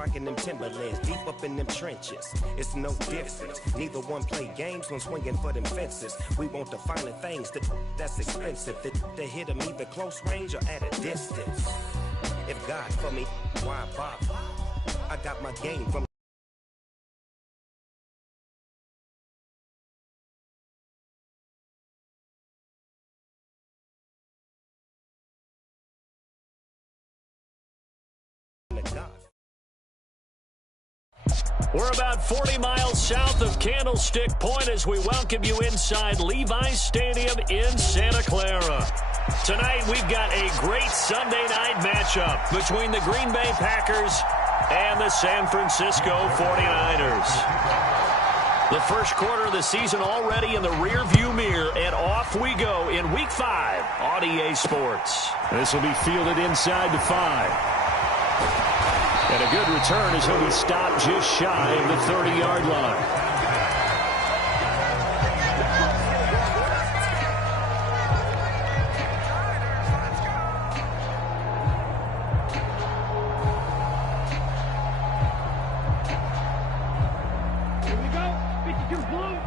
rocking them Timberlands, deep up in them trenches. It's no difference. Neither one play games when swinging for them fences. We want the finer things that's expensive. That hit them either close range or at a distance. If God for me, why bother? I got my game from We're about 40 miles south of Candlestick Point as we welcome you inside Levi's Stadium in Santa Clara. Tonight, we've got a great Sunday night matchup between the Green Bay Packers and the San Francisco 49ers. The first quarter of the season already in the rearview mirror, and off we go in Week 5 on EA Sports. This will be fielded inside the 5. And a good return as he'll be stopped just shy of the 30-yard line. Here we go. 52 blue.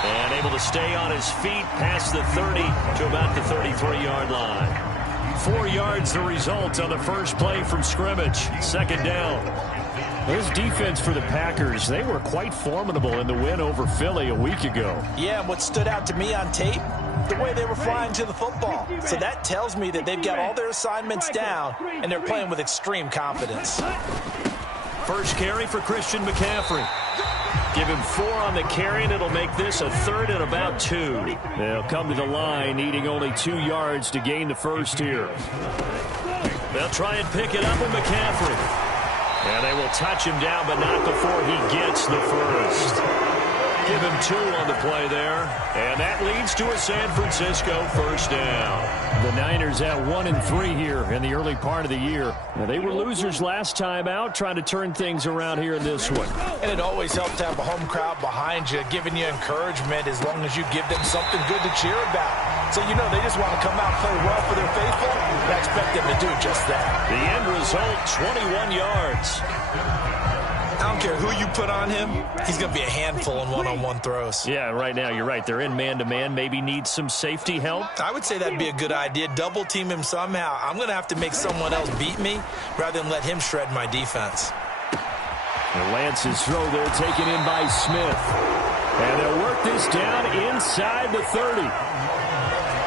And able to stay on his feet past the 30 to about the 33-yard line. 4 yards the result on the first play from scrimmage. Second down. This defense for the Packers, they were quite formidable in the win over Philly a week ago. Yeah, and what stood out to me on tape, the way they were flying to the football. So that tells me that they've got all their assignments down, and they're playing with extreme confidence. First carry for Christian McCaffrey. Give him 4 on the carry, and it'll make this a third and about 2. They'll come to the line, needing only 2 yards to gain the first here. They'll try and pick it up with McCaffrey. And they will touch him down, but not before he gets the first. Give him 2 on the play there. And that leads to a San Francisco first down. The Niners at 1-3 here in the early part of the year. Now, they were losers last time out, trying to turn things around here in this one. And it always helps to have a home crowd behind you, giving you encouragement as long as you give them something good to cheer about. So, you know, they just want to come out and play well for their faithful. I expect them to do just that. The end result, 21 yards. I don't care who you put on him, he's going to be a handful in one-on-one throws. Yeah, right now, you're right. They're in man-to-man. Maybe need some safety help. I would say that'd be a good idea. Double team him somehow. I'm going to have to make someone else beat me rather than let him shred my defense. And Lance's throw there taken in by Smith. And they'll work this down inside the 30.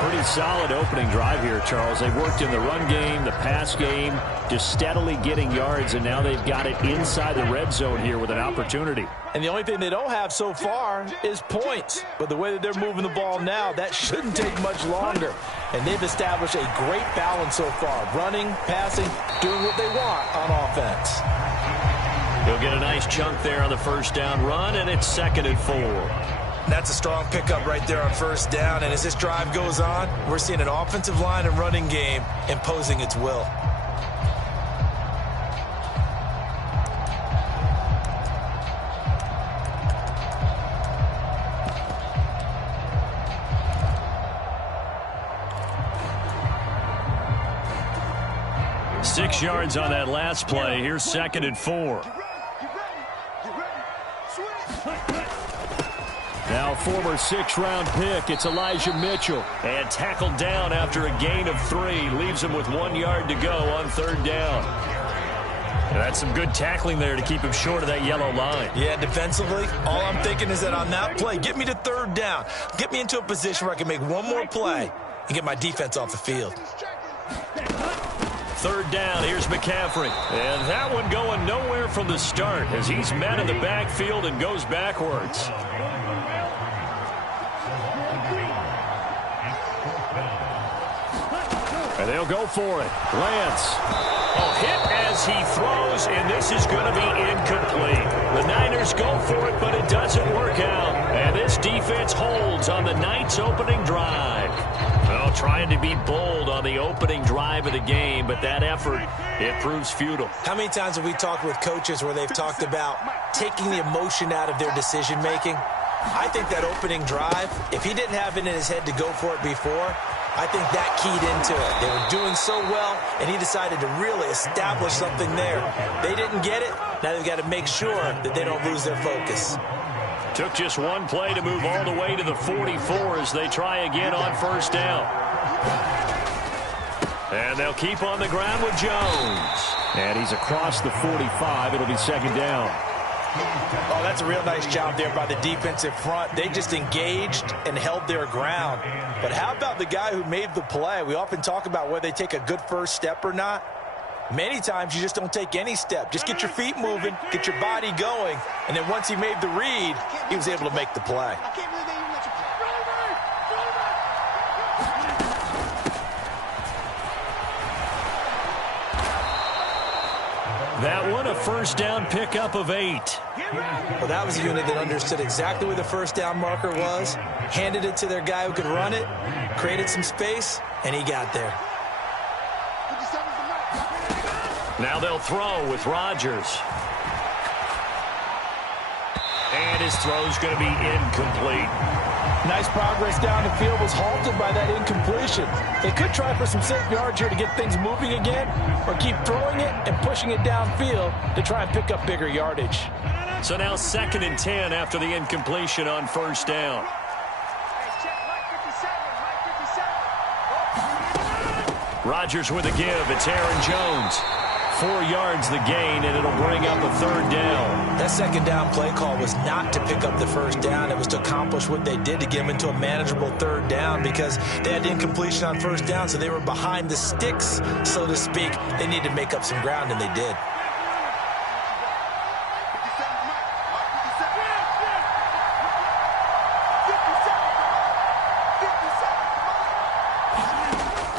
Pretty solid opening drive here, Charles. They've worked in the run game, the pass game, just steadily getting yards, and now they've got it inside the red zone here with an opportunity. And the only thing they don't have so far is points. But the way that they're moving the ball now, that shouldn't take much longer. And they've established a great balance so far. Running, passing, doing what they want on offense. He'll get a nice chunk there on the first down run, and it's 2nd and 4. That's a strong pickup right there on first down. And as this drive goes on, we're seeing an offensive line and running game imposing its will. Six yards on that last play. Here's 2nd and 4. Now former 6th-round pick, it's Elijah Mitchell. And tackled down after a gain of 3. Leaves him with 1 yard to go on 3rd down. And that's some good tackling there to keep him short of that yellow line. Yeah, defensively, all I'm thinking is that on that play, get me to 3rd down. Get me into a position where I can make one more play and get my defense off the field. 3rd down, here's McCaffrey. And that one going nowhere from the start as he's met in the backfield and goes backwards. And they'll go for it. Lance. Oh, hit as he throws, and this is going to be incomplete. The Niners go for it, but it doesn't work out. And this defense holds on the night's opening drive. Well, trying to be bold on the opening drive of the game, but that effort, it proves futile. How many times have we talked with coaches where they've talked about taking the emotion out of their decision-making? I think that opening drive, if he didn't have it in his head to go for it before, I think that keyed into it. They were doing so well, and he decided to really establish something there. They didn't get it. Now they've got to make sure that they don't lose their focus. Took just one play to move all the way to the 44 as they try again on first down. And they'll keep on the ground with Jones. And he's across the 45. It'll be second down. Oh, that's a real nice job there by the defensive front. They just engaged and held their ground. But how about the guy who made the play? We often talk about whether they take a good first step or not. Many times you just don't take any step. Just get your feet moving, get your body going, and then once he made the read, he was able to make the play. That one, a first down pickup of 8. Well, that was a unit that understood exactly where the first down marker was, handed it to their guy who could run it, created some space, and he got there. Now they'll throw with Rodgers. And his throw's going to be incomplete. Nice progress down the field, was halted by that incompletion. They could try for some safe yards here to get things moving again, or keep throwing it and pushing it downfield to try and pick up bigger yardage. So now 2nd and 10 after the incompletion on first down. Rodgers with a give. It's Aaron Jones. 4 yards the gain, and it'll bring up a 3rd down. That second down play call was not to pick up the first down. It was to accomplish what they did to get them into a manageable 3rd down because they had incompletion on first down, so they were behind the sticks, so to speak. They needed to make up some ground, and they did.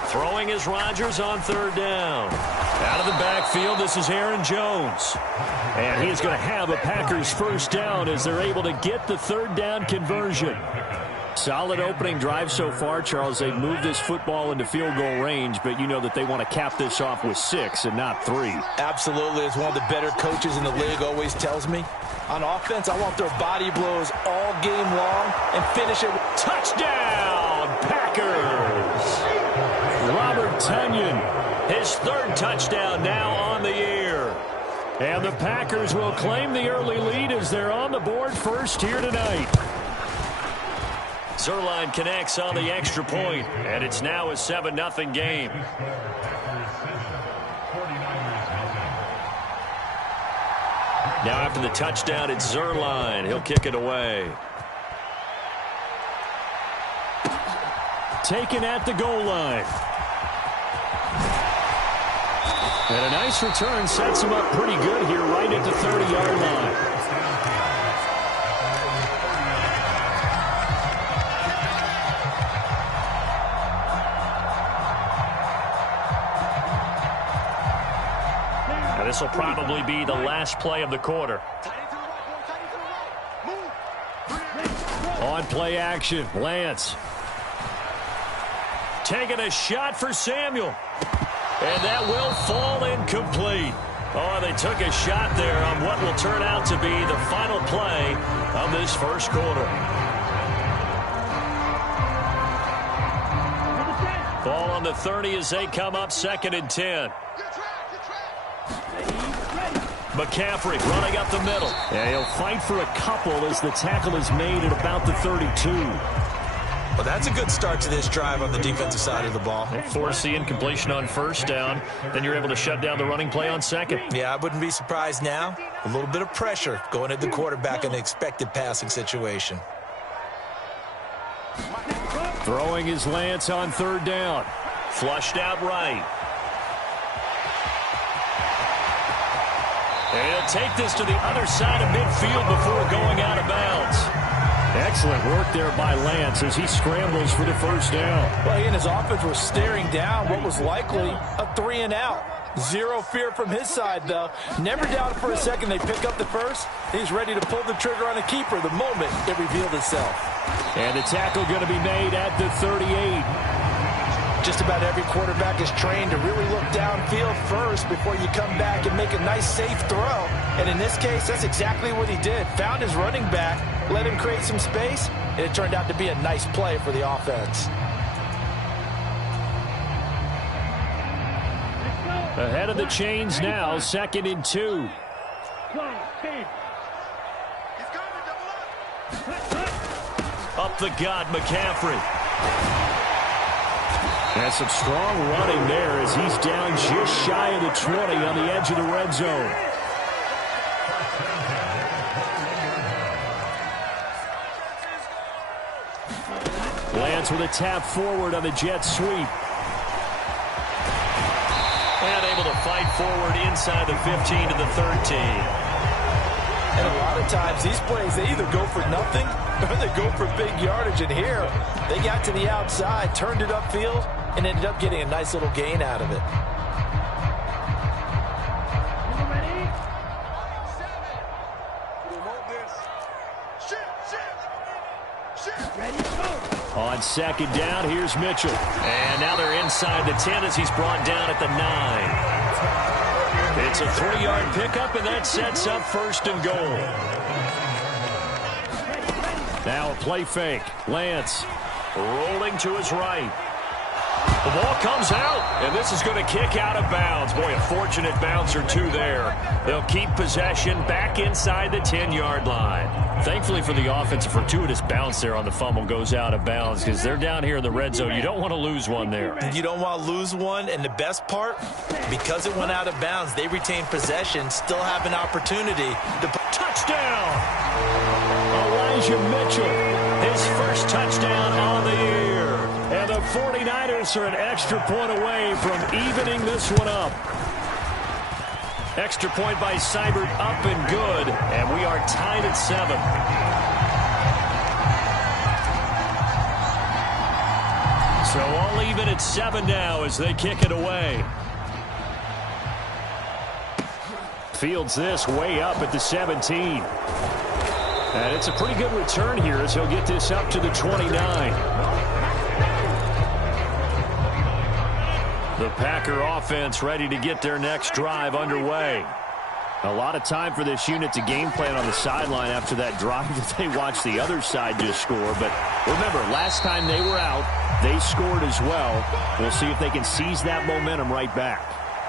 Throwing is Rodgers on 3rd down. Out of the backfield, this is Aaron Jones. And he is going to have a Packers first down as they're able to get the 3rd down conversion. Solid opening drive so far, Charles. They've moved this football into field goal range, but you know that they want to cap this off with 6 and not 3. Absolutely. As one of the better coaches in the league always tells me, on offense, I want their body blows all game long and finish it with touchdown, Packers! Robert Tonyan, his 3rd touchdown now on the year. And the Packers will claim the early lead as they're on the board first here tonight. Zerline connects on the extra point, and it's now a 7-0 game. Now after the touchdown, it's Zerline. He'll kick it away. Taken at the goal line. And a nice return sets him up pretty good here right at the 30-yard line. Now this will probably be the last play of the quarter. On play action, Lance. Taking a shot for Samuel. And that will fall incomplete. Oh, they took a shot there on what will turn out to be the final play of this first quarter. Ball on the 30 as they come up 2nd and 10. McCaffrey running up the middle. Yeah, he'll fight for a couple as the tackle is made at about the 32. Well, that's a good start to this drive on the defensive side of the ball. They force the incompletion on first down. Then you're able to shut down the running play on 2nd. Yeah, I wouldn't be surprised now. A little bit of pressure going at the quarterback in an expected passing situation. Throwing is Lance on 3rd down. Flushed out right. And he'll take this to the other side of midfield before going out of bounds. Excellent work there by Lance as he scrambles for the first down. Well, he and his offense were staring down what was likely a 3-and-out. Zero fear from his side, though. Never doubted for a second they pick up the first. He's ready to pull the trigger on a keeper the moment it revealed itself. And the tackle going to be made at the 38. Just about every quarterback is trained to really look downfield first before you come back and make a nice, safe throw. And in this case, that's exactly what he did. Found his running back, let him create some space, and it turned out to be a nice play for the offense. Ahead of the chains now, 2nd and 2. Up the gut, McCaffrey. And some strong running there as he's down just shy of the 20 on the edge of the red zone. Lance with a tap forward on the jet sweep. And able to fight forward inside the 15 to the 13. And a lot of times these plays, they either go for nothing or they go for big yardage. And here, they got to the outside, turned it upfield, and ended up getting a nice little gain out of it. On 2nd down, here's Mitchell. And now they're inside the 10 as he's brought down at the 9. It's a 3-yard pickup, and that sets up 1st and goal. Now a play fake. Lance rolling to his right. The ball comes out, and this is going to kick out of bounds. Boy, a fortunate bounce or two there. They'll keep possession back inside the 10-yard line. Thankfully for the offense, a fortuitous bounce there on the fumble goes out of bounds because they're down here in the red zone. You don't want to lose one there. You don't want to lose one, and the best part, because it went out of bounds, they retain possession, still have an opportunity to touchdown! Elijah Mitchell, his first touchdown on the year. And the 49ers are an extra point away from evening this one up. Extra point by Seibert up and good, and we are tied at 7. So all even at 7 now as they kick it away. Fields this way up at the 17. And it's a pretty good return here as he'll get this up to the 29. The Packer offense ready to get their next drive underway. A lot of time for this unit to game plan on the sideline after that drive that they watched the other side just score. But remember, last time they were out, they scored as well. We'll see if they can seize that momentum right back.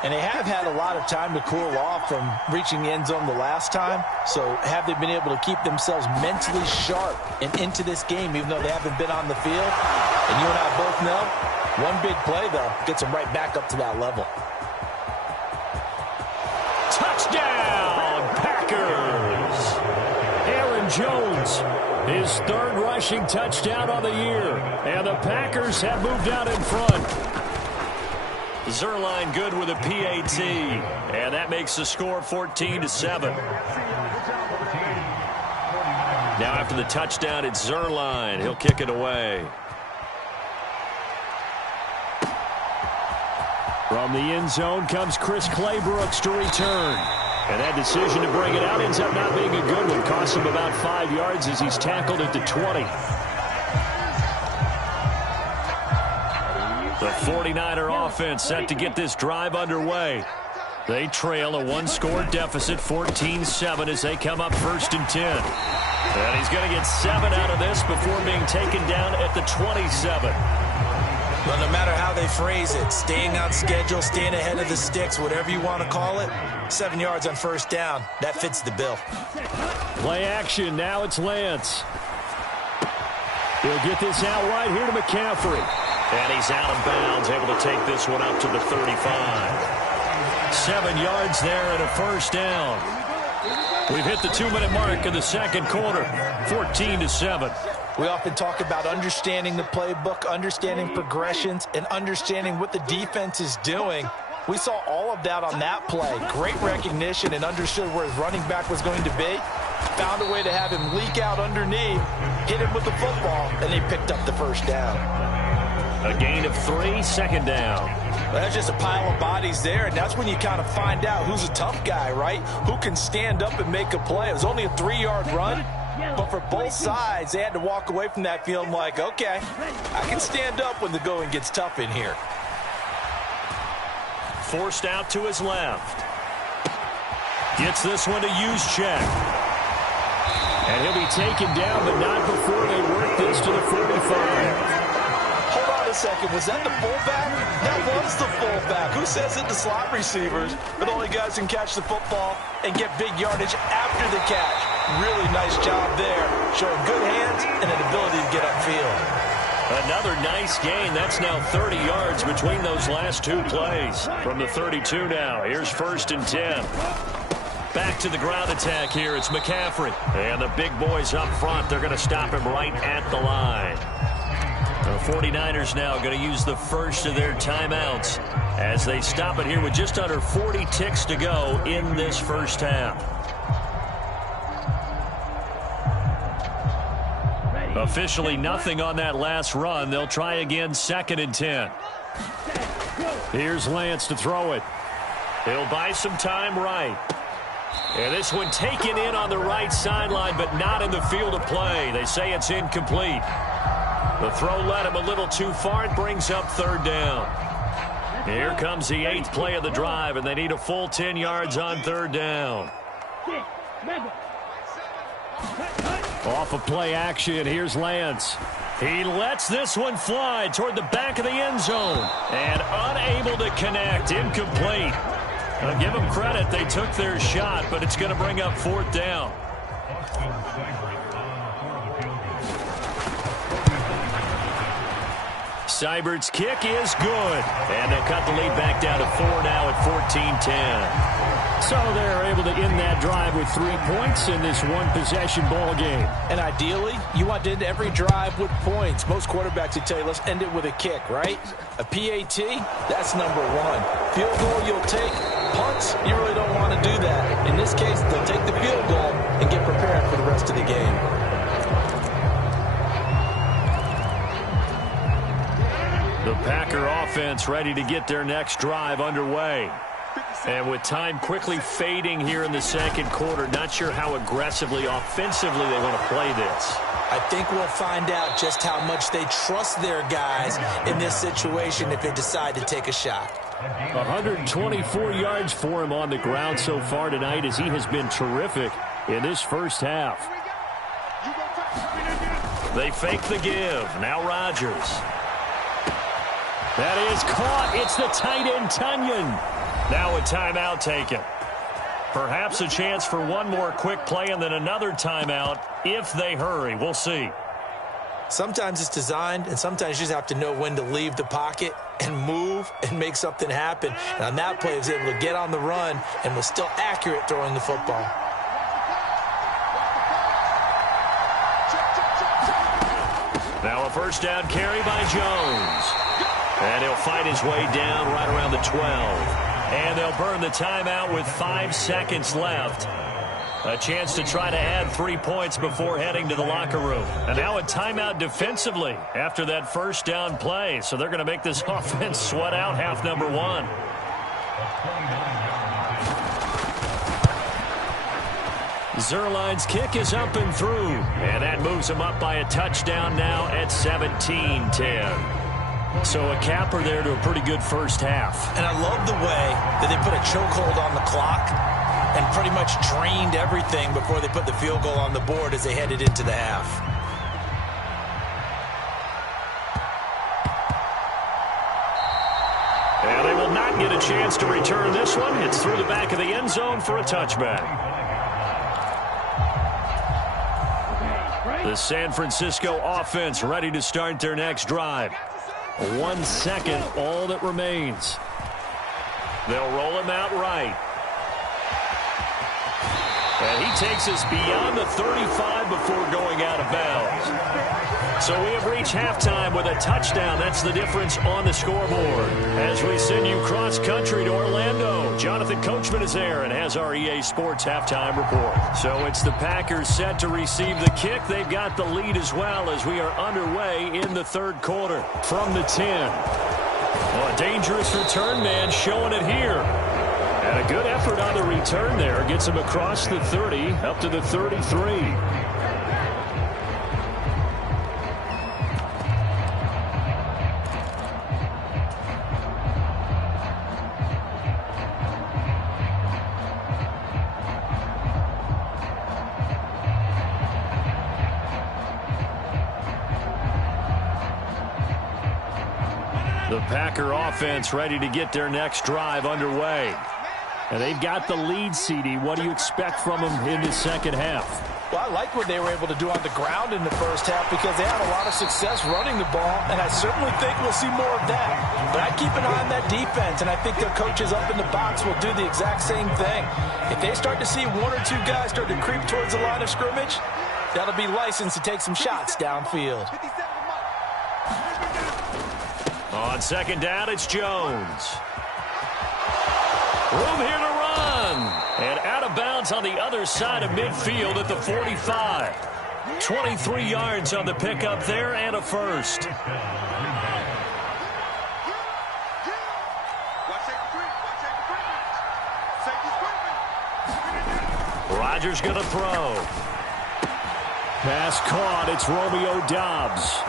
And they have had a lot of time to cool off from reaching the end zone the last time. So have they been able to keep themselves mentally sharp and into this game, even though they haven't been on the field? And you and I both know, one big play, though, gets them right back up to that level. Touchdown, Packers! Aaron Jones, his 3rd rushing touchdown on the year. And the Packers have moved out in front. Zerline good with a PAT, and that makes the score 14-7. Now after the touchdown, it's Zerline. He'll kick it away. From the end zone comes Chris Claybrooks to return. And that decision to bring it out ends up not being a good one. Costs him about 5 yards as he's tackled at the 20. The 49er offense set to get this drive underway. They trail a 1-score deficit, 14-7, as they come up 1st and 10. And he's going to get 7 out of this before being taken down at the 27. Well, no matter how they phrase it, staying on schedule, staying ahead of the sticks, whatever you want to call it, 7 yards on 1st down, that fits the bill. Play action, now it's Lance. He'll get this out right here to McCaffrey. And he's out of bounds, able to take this one up to the 35. 7 yards there and a 1st down. We've hit the 2-minute mark in the 2nd quarter, 14-7. We often talk about understanding the playbook, understanding progressions, and understanding what the defense is doing. We saw all of that on that play. Great recognition and understood where his running back was going to be. Found a way to have him leak out underneath, hit him with the football, and they picked up the 1st down. A gain of 3, 2nd down. Well, that's just a pile of bodies there, and that's when you kind of find out who's a tough guy, right? Who can stand up and make a play. It was only a 3-yard run, but for both sides, they had to walk away from that feeling like, okay, I can stand up when the going gets tough in here. Forced out to his left. Gets this one to Juszczyk. And he'll be taken down, but not before they work this to the 45. Hold on to a second. Was that the fullback? That was the fullback. Who says it? The slot receivers are the only guys who can catch the football and get big yardage after the catch. Really nice job there, showing good hands and an ability to get upfield. Another nice gain. That's now 30 yards between those last two plays. From the 32 now, here's 1st and 10. Back to the ground attack here. It's McCaffrey. And the big boys up front, they're going to stop him right at the line. The 49ers now going to use the first of their timeouts as they stop it here with just under 40 ticks to go in this first half. Officially nothing on that last run. They'll try again 2nd and 10. Here's Lance to throw it. He'll buy some time right. And this one taken in on the right sideline, but not in the field of play. They say it's incomplete. The throw led him a little too far. It brings up 3rd down. Here comes the 8th play of the drive, and they need a full 10 yards on 3rd down. Off of play action, here's Lance. He lets this one fly toward the back of the end zone. And unable to connect, incomplete. I'll give them credit, they took their shot, but it's going to bring up 4th down. Seibert's kick is good. And they'll cut the lead back down to 4 now at 14-10. So they're able to end that drive with 3 points in this one-possession ball game. And ideally, you want to end every drive with points. Most quarterbacks would tell you, let's end it with a kick, right? A PAT, that's number 1. Field goal you'll take. Punts, you really don't want to do that. In this case, they'll take the field goal and get prepared for the rest of the game. The Packer offense ready to get their next drive underway. And with time quickly fading here in the second quarter, not sure how aggressively, offensively they want to play this. I think we'll find out just how much they trust their guys in this situation if they decide to take a shot. 124 yards for him on the ground so far tonight as he has been terrific in this first half. They fake the give. Now Rodgers. That is caught. It's the tight end, Tunyon. Now a timeout taken. Perhaps a chance for one more quick play and then another timeout if they hurry. We'll see. Sometimes it's designed, and sometimes you just have to know when to leave the pocket and move and make something happen. And on that play, he was able to get on the run and was still accurate throwing the football. Now a first down carry by Jones. And he'll fight his way down right around the 12. And they'll burn the timeout with 5 seconds left. A chance to try to add 3 points before heading to the locker room. And now a timeout defensively after that first down play. So they're going to make this offense sweat out half number 1. Zerline's kick is up and through. And that moves him up by a touchdown now at 17-10. So a capper there to a pretty good first half. And I love the way that they put a chokehold on the clock and pretty much drained everything before they put the field goal on the board as they headed into the half. And they will not get a chance to return this one. It's through the back of the end zone for a touchback. The San Francisco offense ready to start their next drive. 1 second, all that remains. They'll roll him out right. And he takes us beyond the 35 before going out of bounds. So we have reached halftime with a touchdown. That's the difference on the scoreboard. As we send you cross-country to Orlando, Jonathan Coachman is there and has our EA Sports halftime report. So it's the Packers set to receive the kick. They've got the lead as well as we are underway in the third quarter. From the 10. Well, a dangerous return man showing it here. And a good effort on the return there. Gets him across the 30, up to the 33. Packer offense ready to get their next drive underway. And they've got the lead, CD. What do you expect from them in the second half? Well, I like what they were able to do on the ground in the first half because they had a lot of success running the ball, and I certainly think we'll see more of that. But I keep an eye on that defense, and I think their coaches up in the box will do the exact same thing. If they start to see one or two guys start to creep towards the line of scrimmage, that'll be licensed to take some shots downfield. On second down, it's Jones. Room here to run. And out of bounds on the other side of midfield at the 45. 23 yards on the pickup there and a first. Rodgers going to throw. Pass caught. It's Romeo Doubs.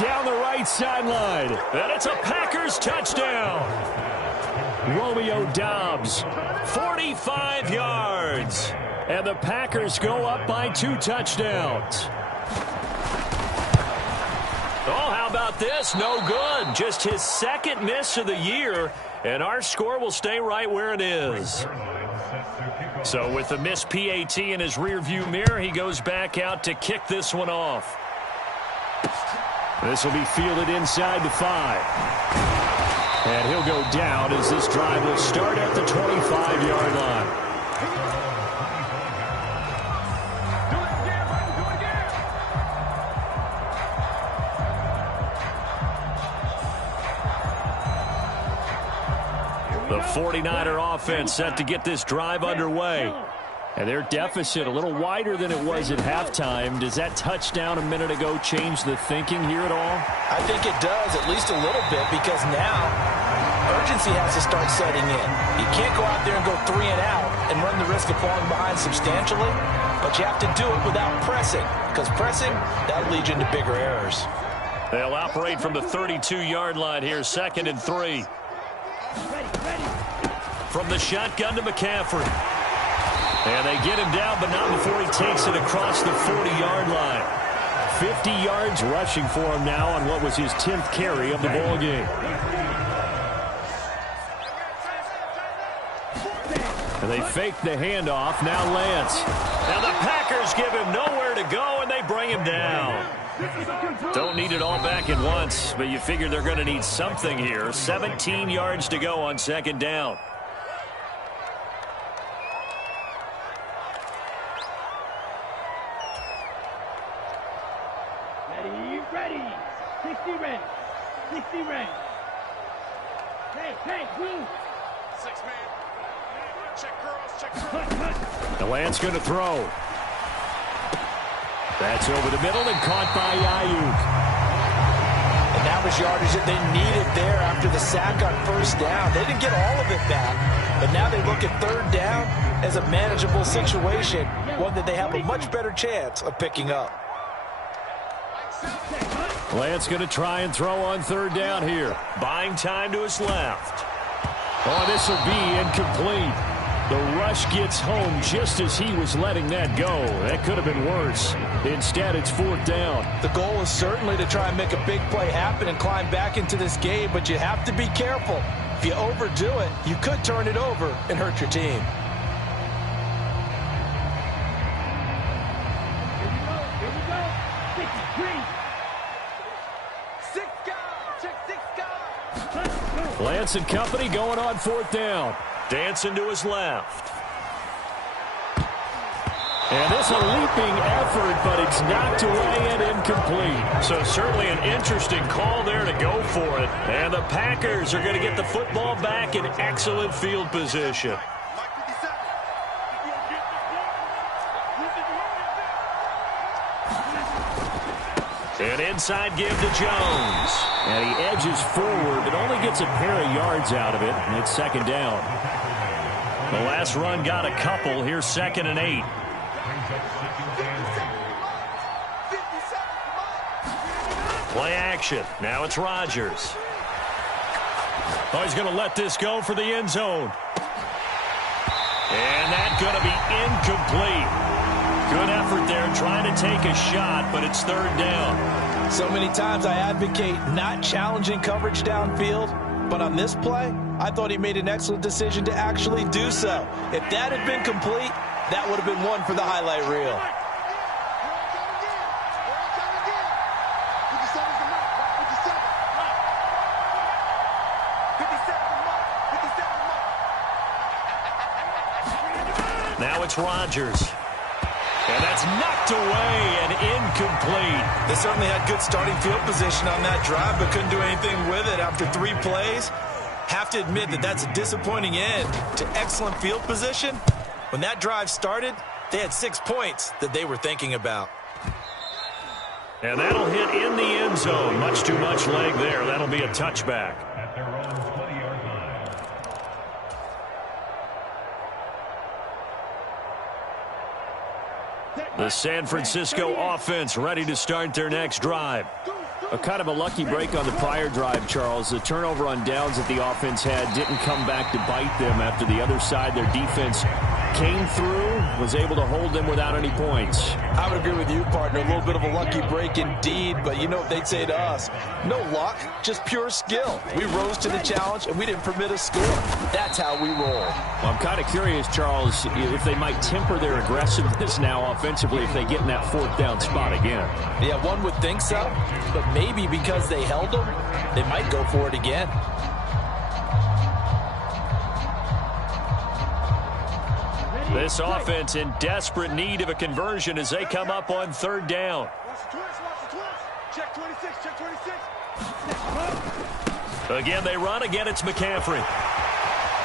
Down the right sideline. And it's a Packers touchdown. Romeo Doubs, 45 yards. And the Packers go up by 2 touchdowns. Oh, how about this? No good. Just his second miss of the year. And our score will stay right where it is. So with the missed PAT in his rearview mirror, he goes back out to kick this one off. This will be fielded inside the 5. And he'll go down as this drive will start at the 25-yard line. The 49er offense set to get this drive underway. And their deficit a little wider than it was at halftime. Does that touchdown a minute ago change the thinking here at all? I think it does, at least a little bit, because now urgency has to start setting in. You can't go out there and go 3 and out and run the risk of falling behind substantially, but you have to do it without pressing, because pressing, that'll lead you into bigger errors. They'll operate from the 32-yard line here, 2nd and 3. From the shotgun to McCaffrey. And they get him down, but not before he takes it across the 40-yard line. 50 yards rushing for him now on what was his 10th carry of the ball game. And they fake the handoff. Now Lance. Now the Packers give him nowhere to go, and they bring him down. Don't need it all back at once, but you figure they're going to need something here. 17 yards to go on 2nd down. Ready. 60 ready. 60 ready. Hey, blue. 6-man. Check girls. The Lance going to throw. That's over the middle and caught by Ayuk. And that was yardage that they needed there after the sack on 1st down. They didn't get all of it back, but now they look at 3rd down as a manageable situation, one that they have a much better chance of picking up. Lance going to try and throw on 3rd down here. Buying time to his left. Oh, this will be incomplete. The rush gets home just as he was letting that go. That could have been worse. Instead, it's 4th down. The goal is certainly to try and make a big play happen and climb back into this game, but you have to be careful. If you overdo it, you could turn it over and hurt your team. Here we go. 53. 6 guys. Check 6 guys. Lance and company going on 4th down. Dancing to his left. And this a leaping effort, but it's knocked away and incomplete. So certainly an interesting call there to go for it. And the Packers are going to get the football back in excellent field position. An inside give to Jones. And he edges forward, but only gets a pair of yards out of it, and it's 2nd down. The last run got a couple. Here's 2nd and 8. Play action. Now it's Rodgers. Oh, he's going to let this go for the end zone. And that's going to be incomplete. Good effort there trying to take a shot, but it's 3rd down. So many times I advocate not challenging coverage downfield, but on this play, I thought he made an excellent decision to actually do so. If that had been complete, that would have been one for the highlight reel. Now it's Rodgers. And that's knocked away and incomplete. They certainly had good starting field position on that drive, but couldn't do anything with it after 3 plays. Have to admit that that's a disappointing end to excellent field position. When that drive started, they had 6 points that they were thinking about. And that'll hit in the end zone. Much too much leg there. That'll be a touchback. The San Francisco offense ready to start their next drive. A kind of a lucky break on the prior drive, Charles. The turnover on downs that the offense had didn't come back to bite them after the other side. Their defense came through, was able to hold them without any points. I would agree with you, partner. A little bit of a lucky break indeed, but you know what they'd say to us? No luck, just pure skill. We rose to the challenge, and we didn't permit a score. That's how we roll. Well, I'm kind of curious, Charles, if they might temper their aggressiveness now offensively if they get in that 4th down spot again. Yeah, one would think so, but maybe because they held them, they might go for it again. This offense in desperate need of a conversion as they come up on 3rd down. Check 26, check 26. Again, they run. Again, it's McCaffrey.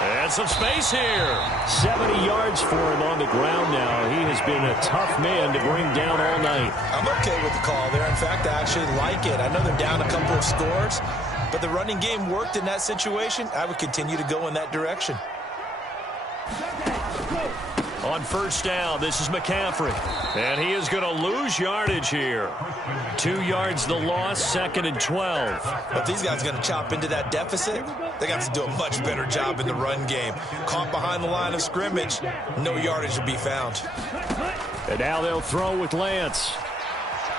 And some space here. 70 yards for him on the ground now. He has been a tough man to bring down all night. I'm okay with the call there. In fact, I actually like it. I know they're down a couple of scores, but the running game worked in that situation. I would continue to go in that direction. On 1st down, this is McCaffrey. And he is going to lose yardage here. 2 yards the loss, 2nd and 12. If these guys are going to chop into that deficit, they got to do a much better job in the run game. Caught behind the line of scrimmage, no yardage to be found. And now they'll throw with Lance.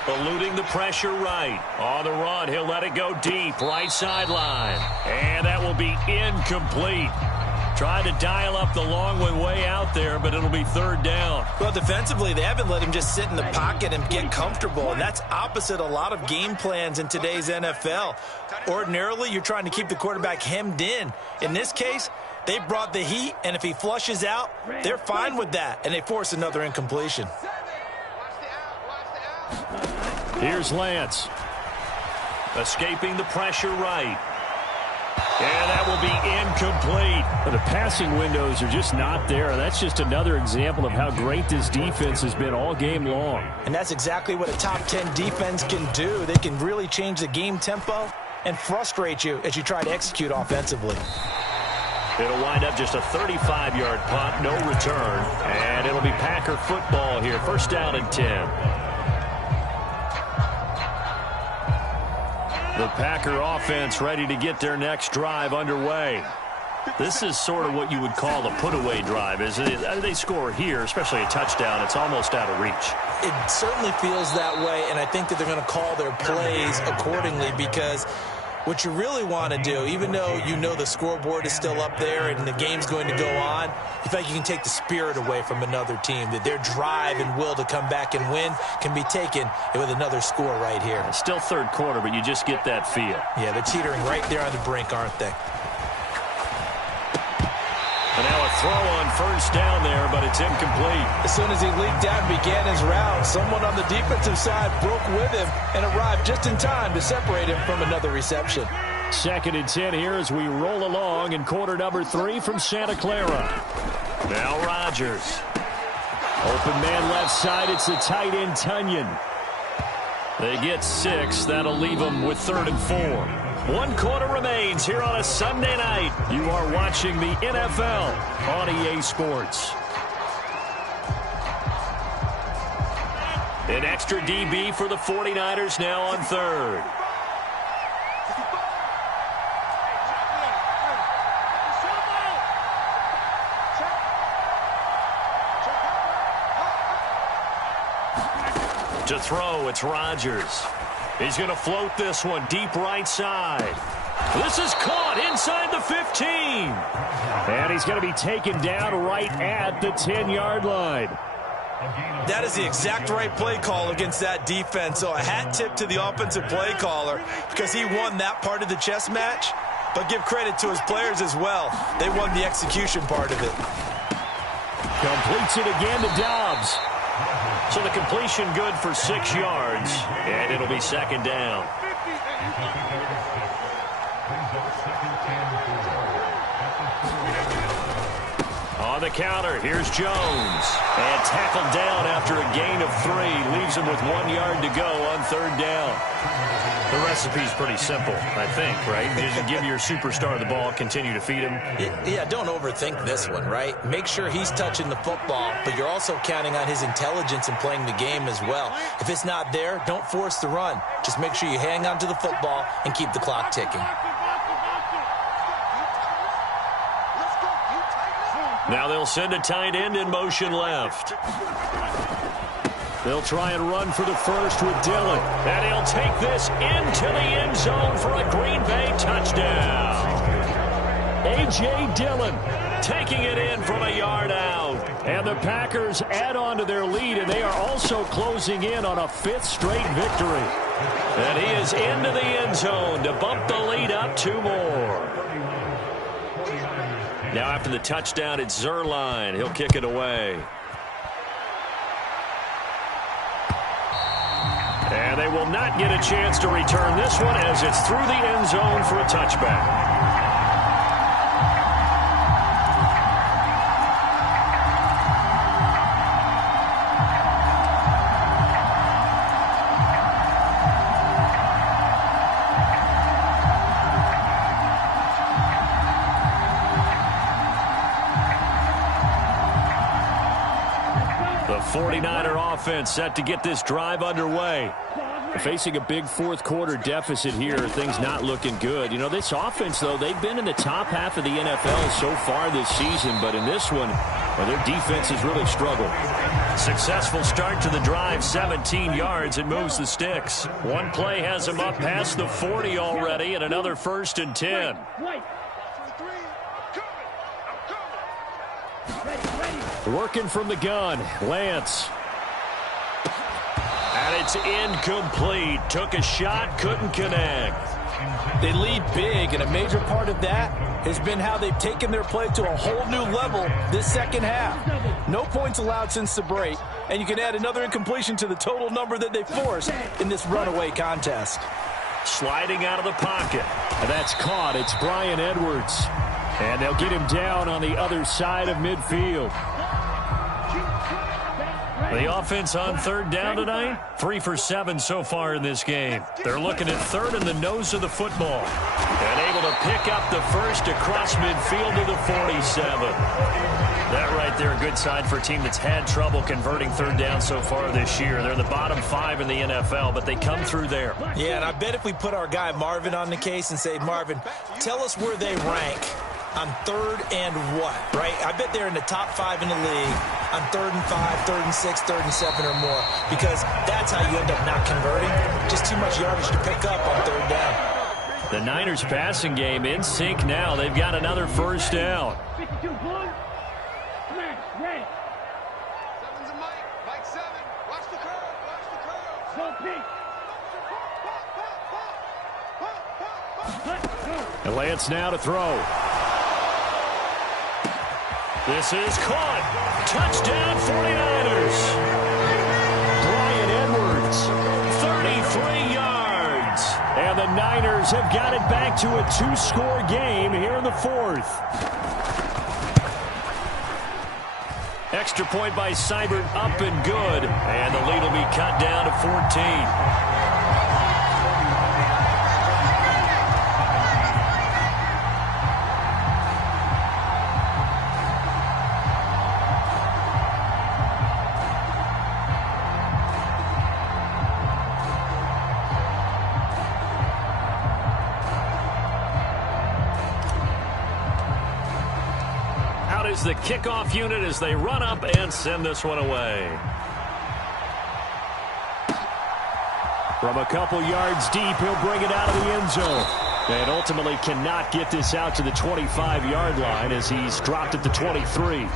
Eluding the pressure right. On the run, he'll let it go deep, right sideline. And that will be incomplete. Trying to dial up the long one way out there, but it'll be 3rd down. Well, defensively, they haven't let him just sit in the pocket and get comfortable, and that's opposite a lot of game plans in today's NFL. Ordinarily, you're trying to keep the quarterback hemmed in. In this case, they brought the heat, and if he flushes out, they're fine with that, and they force another incompletion. Here's Lance. Escaping the pressure right. And that will be incomplete. The passing windows are just not there. That's just another example of how great this defense has been all game long. And that's exactly what a top 10 defense can do. They can really change the game tempo and frustrate you as you try to execute offensively. It'll wind up just a 35-yard punt, no return. And it'll be Packer football here. 1st down and 10. The Packer offense ready to get their next drive underway. This is sort of what you would call a put-away drive, isn't it? They score here, especially a touchdown. It's almost out of reach. It certainly feels that way, and I think that they're going to call their plays accordingly because what you really want to do, even though you know the scoreboard is still up there and the game's going to go on, you feel like you can take the spirit away from another team, that their drive and will to come back and win can be taken with another score right here. It's still 3rd quarter, but you just get that feel. Yeah, they're teetering right there on the brink, aren't they? And now a throw on 1st down there, but it's incomplete. As soon as he leaked out and began his route, someone on the defensive side broke with him and arrived just in time to separate him from another reception. 2nd and 10 here as we roll along in quarter number 3 from Santa Clara. Now Rodgers. Open man left side. It's the tight end, Tunyon. They get 6. That'll leave them with 3rd and 4. 1 quarter remains here on a Sunday night. You are watching the NFL on EA Sports. An extra DB for the 49ers now on 3rd. To throw, it's Rodgers. He's going to float this one deep right side. This is caught inside the 15. And he's going to be taken down right at the 10-yard line. That is the exact right play call against that defense. So a hat tip to the offensive play caller because he won that part of the chess match. But give credit to his players as well. They won the execution part of it. Completes it again to Dobbs. So the completion good for 6 yards, and it'll be second down. On the counter, here's Jones. And tackled down after a gain of 3. Leaves him with 1 yard to go on third down. The recipe's pretty simple, I think, right? Just give your superstar the ball, continue to feed him. Yeah, don't overthink this one, right? Make sure he's touching the football, but you're also counting on his intelligence in playing the game as well. If it's not there, don't force the run. Just make sure you hang on to the football and keep the clock ticking. Now they'll send a tight end in motion left. They'll try and run for the first with Dillon. And he'll take this into the end zone for a Green Bay touchdown. A.J. Dillon taking it in from a yard out. And the Packers add on to their lead, and they are also closing in on a 5th straight victory. And he is into the end zone to bump the lead up 2 more. Now after the touchdown, it's Zerline. He'll kick it away. And they will not get a chance to return this one as it's through the end zone for a touchback. The 49er offense set to get this drive underway. Facing a big fourth-quarter deficit here, things not looking good. You know, this offense, though, they've been in the top half of the NFL so far this season, but in this one, well, their defense has really struggled. Successful start to the drive, 17 yards, and moves the sticks. One play has them up past the 40 already, and another 1st and 10. Working from the gun, Lance. And it's incomplete. Took a shot, couldn't connect. They lead big, and a major part of that has been how they've taken their play to a whole new level this second half. No points allowed since the break, and you can add another incompletion to the total number that they forced in this runaway contest. Sliding out of the pocket. That's caught. It's Bryan Edwards. And they'll get him down on the other side of midfield. The offense on third down tonight, 3 for 7 so far in this game. They're looking at third in the nose of the football. And able to pick up the first across midfield to the 47. That right there, a good sign for a team that's had trouble converting third down so far this year. They're the bottom 5 in the NFL, but they come through there. Yeah, and I bet if we put our guy Marvin on the case and say, Marvin, tell us where they rank on third and what, right? I bet they're in the top 5 in the league on 3rd and 5, 3rd and 6, 3rd and 7 or more, because that's how you end up not converting. Just too much yardage to pick up on third down. The Niners passing game in sync now. They've got another first down. 52 blue. Smash, red. 7's a Mike. Mike 7. Watch the curve. Watch the curve. Go pink. And Lance now to throw. This is caught. Touchdown 49ers. Bryan Edwards. 33 yards. And the Niners have got it back to a 2-score game here in the 4th. Extra point by Seibert, up and good. And the lead will be cut down to 14. Is the kickoff unit as they run up and send this one away. From a couple yards deep, he'll bring it out of the end zone. And ultimately cannot get this out to the 25-yard line as he's dropped at the 23.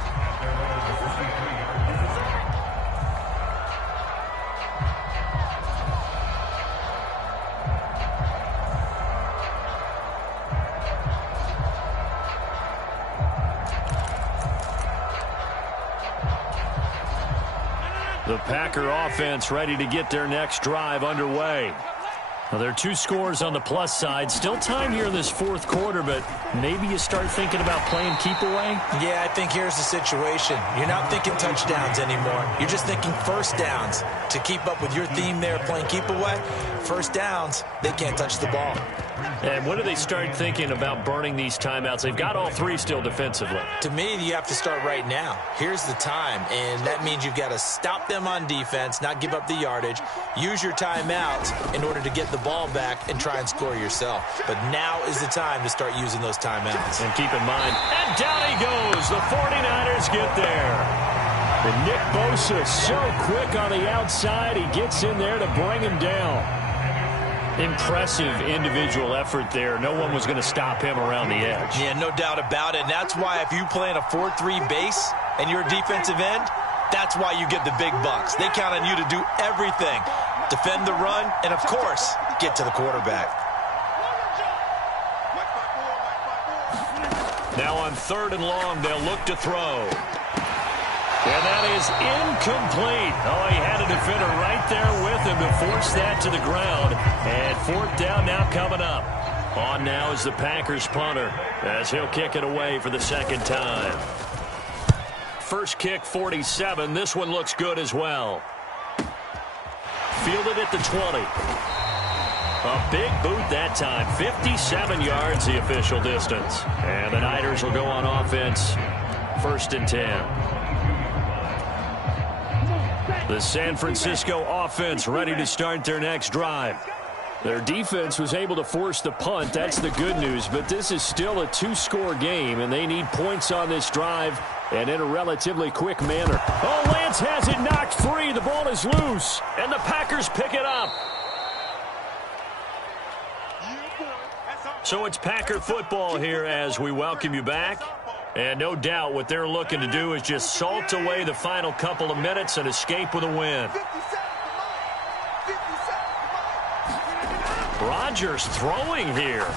The Packer offense ready to get their next drive underway. Well, there are 2 scores on the plus side. Still time here in this fourth quarter, but maybe you start thinking about playing keep away? Yeah, I think here's the situation. You're not thinking touchdowns anymore. You're just thinking first downs. To keep up with your theme there, playing keep away, first downs, they can't touch the ball. And when do they start thinking about burning these timeouts? They've got all 3 still defensively. To me, you have to start right now. Here's the time, and that means you've got to stop them on defense, not give up the yardage, use your timeouts in order to get the ball back and try and score yourself. But now is the time to start using those timeouts. And keep in mind, and down he goes. The 49ers get there. And Nick Bosa so quick on the outside, he gets in there to bring him down. Impressive individual effort there. No one was going to stop him around the edge. Yeah, no doubt about it. And that's why if you play in a 4-3 base and you're a defensive end, that's why you get the big bucks. They count on you to do everything. Defend the run and, of course, get to the quarterback. Now on 3rd and long, they'll look to throw. And that is incomplete. Oh, he had a defender right there with him to force that to the ground. And 4th down now coming up. On now is the Packers punter as he'll kick it away for the 2nd time. First kick, 47. This one looks good as well. Fielded at the 20. A big boot that time. 57 yards the official distance. And the Niners will go on offense. 1st and 10. The San Francisco offense ready to start their next drive. Their defense was able to force the punt. That's the good news. But this is still a 2-score game, and they need points on this drive and in a relatively quick manner. Oh, Lance has it knocked free. The ball is loose, and the Packers pick it up. So it's Packer football here as we welcome you back. And no doubt what they're looking to do is just salt away the final couple of minutes and escape with a win. Rodgers throwing here.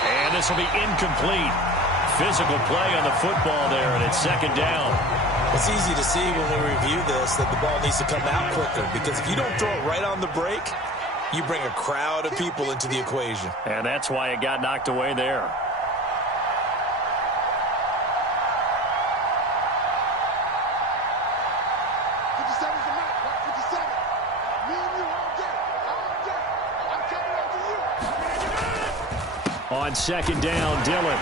And this will be incomplete. Physical play on the football there, and it's 2nd down. It's easy to see when we review this that the ball needs to come out quicker, because if you don't throw it right on the break, you bring a crowd of people into the equation. And that's why it got knocked away there. On 2nd down, Dillon.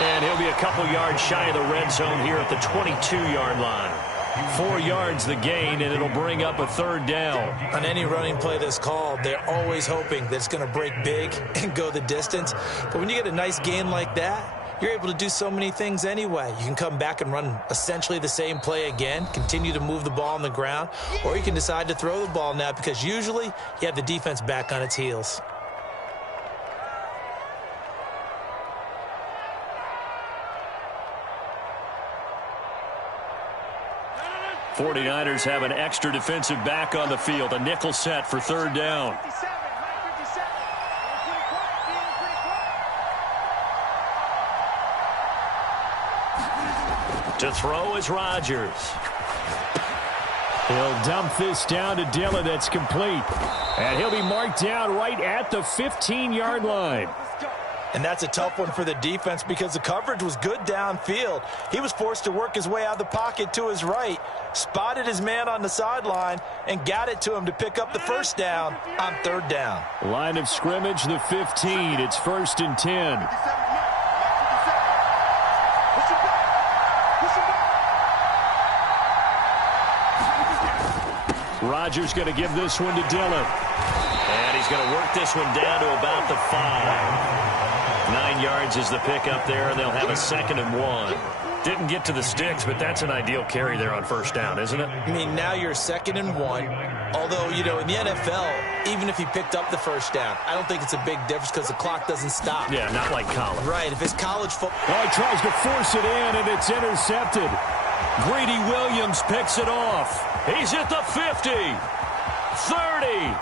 And he'll be a couple yards shy of the red zone here at the 22-yard line. 4 yards the gain, and it'll bring up a 3rd down. On any running play that's called, they're always hoping that it's going to break big and go the distance. But when you get a nice gain like that, you're able to do so many things anyway. You can come back and run essentially the same play again, continue to move the ball on the ground, or you can decide to throw the ball now because usually you have the defense back on its heels. 49ers have an extra defensive back on the field. A nickel set for 3rd down. To throw is Rodgers. He'll dump this down to Dillon. That's complete. And he'll be marked down right at the 15-yard line. And that's a tough one for the defense because the coverage was good downfield. He was forced to work his way out of the pocket to his right, spotted his man on the sideline, and got it to him to pick up the 1st down on 3rd down. Line of scrimmage, the 15. It's 1st and 10. Rodgers going to give this one to Dillon. And he's going to work this one down to about the 5. 9 yards is the pickup there, and they'll have a 2nd and 1. Didn't get to the sticks, but that's an ideal carry there on first down, isn't it? I mean, now you're 2nd and 1. Although, you know, in the NFL, even if he picked up the first down, I don't think it's a big difference because the clock doesn't stop. Yeah, not like college. Right. If it's college football. Oh, he tries to force it in, and it's intercepted. Greedy Williams picks it off. He's at the 50, 30,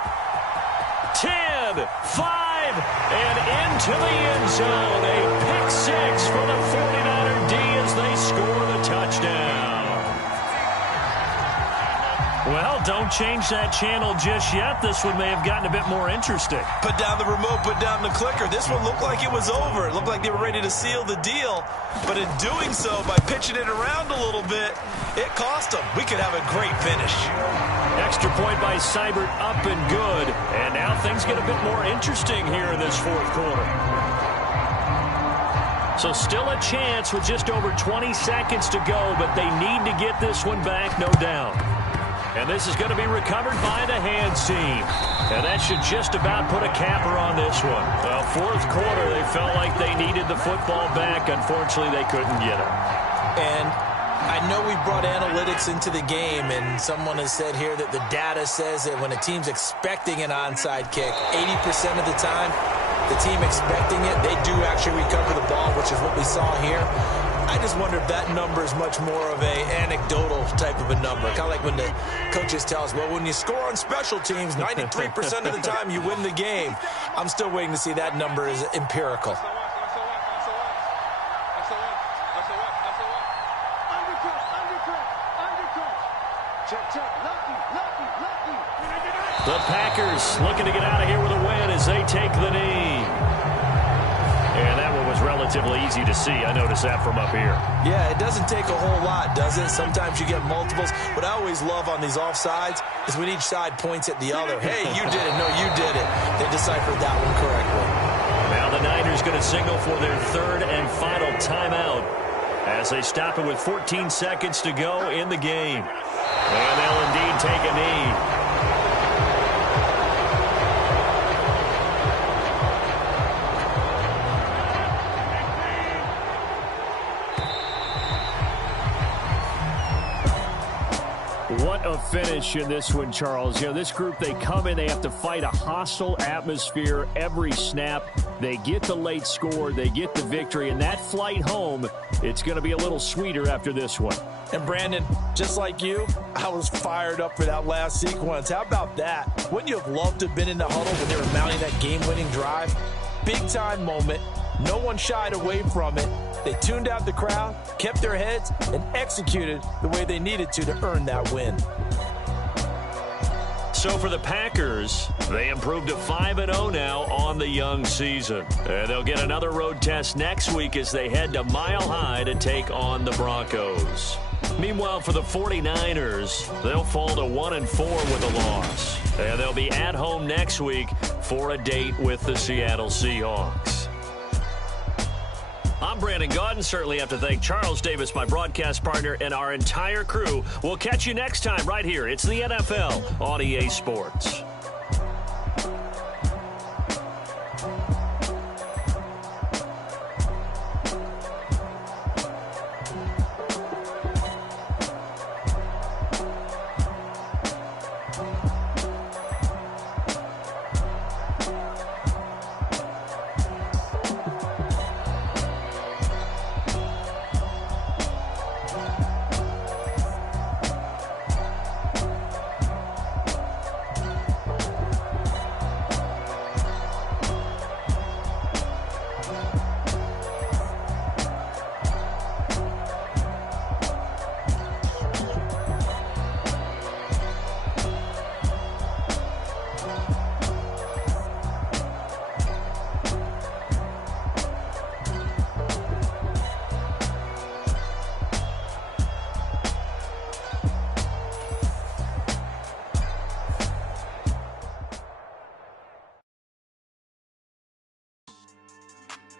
10, 5, and into the end zone. A pick six for the 49er D as they score the touchdown. Well, don't change that channel just yet. This one may have gotten a bit more interesting. Put down the remote, put down the clicker. This one looked like it was over. It looked like they were ready to seal the deal. But in doing so, by pitching it around a little bit, it cost them. We could have a great finish. Extra point by Seibert, up and good. And now things get a bit more interesting here in this fourth quarter. So still a chance with just over 20 seconds to go, but they need to get this one back, no doubt. And this is going to be recovered by the hands team. And that should just about put a capper on this one. Well, fourth quarter, they felt like they needed the football back. Unfortunately, they couldn't get it. And I know we brought analytics into the game, and someone has said here that the data says that when a team's expecting an onside kick, 80% of the time, the team expecting it, they do actually recover the ball, which is what we saw here. I just wonder if that number is much more of a anecdotal type of a number. Kind of like when the coaches tell us, well, when you score on special teams, 93% of the time you win the game. I'm still waiting to see that number is empirical. The Packers looking to get out of here with a win as they take the knee. And that one was relatively easy to see. I noticed that from up here. Yeah, it doesn't take a whole lot, does it? Sometimes you get multiples. What I always love on these offsides is when each side points at the other. Hey, you did it. No, you did it. They deciphered that one correctly. Now the Niners going to signal for their third and final timeout as they stop it with 14 seconds to go in the game. And they'll indeed take a knee. What a finish in this one, Charles. You know, this group, they come in, they have to fight a hostile atmosphere every snap. They get the late score, they get the victory, and that flight home, it's going to be a little sweeter after this one. And Brandon, just like you, I was fired up for that last sequence. How about that? Wouldn't you have loved to have been in the huddle when they were mounting that game-winning drive? Big-time moment. No one shied away from it. They tuned out the crowd, kept their heads, and executed the way they needed to earn that win. So for the Packers, they improved to 5-0 now on the young season. And they'll get another road test next week as they head to Mile High to take on the Broncos. Meanwhile, for the 49ers, they'll fall to 1-4 with a loss. And they'll be at home next week for a date with the Seattle Seahawks. I'm Brandon Gaudin. Certainly have to thank Charles Davis, my broadcast partner, and our entire crew. We'll catch you next time right here. It's the NFL on EA Sports.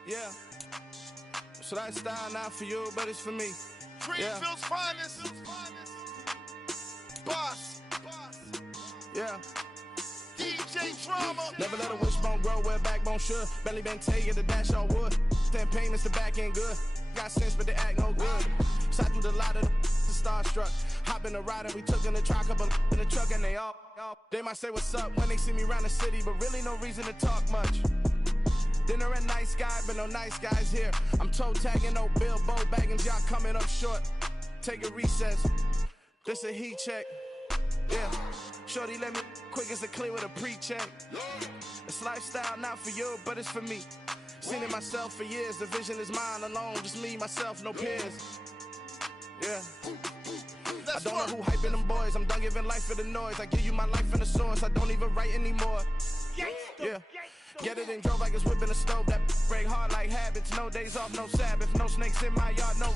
Yeah. So that style not for you, but it's for me. Greenfield's finest. Boss. Yeah. He DJ Drama. Never let a wishbone grow where a backbone should. Belly been taken to dash on wood. Then payments the back end good. Got sense, but they act no good. Side through the lot of the starstruck. Hop in the ride and we took in the truck, couple in the truck, and they all. They might say what's up when they see me around the city, but really no reason to talk much. Dinner at nice guy, but no nice guys here. I'm toe tagging, no Bilbo Baggins, y'all coming up short. Take a recess. This a heat check. Yeah. Shorty let me quick as a clear with a pre-check. It's lifestyle not for you, but it's for me. Seen it myself for years. The vision is mine alone. Just me, myself, no peers. Yeah. I don't know who hyping them boys. I'm done giving life for the noise. I give you my life in the source. I don't even write anymore. Yeah. Get it and drove like it's whipping a stove. That break hard like habits. No days off, no Sabbath. No snakes in my yard, no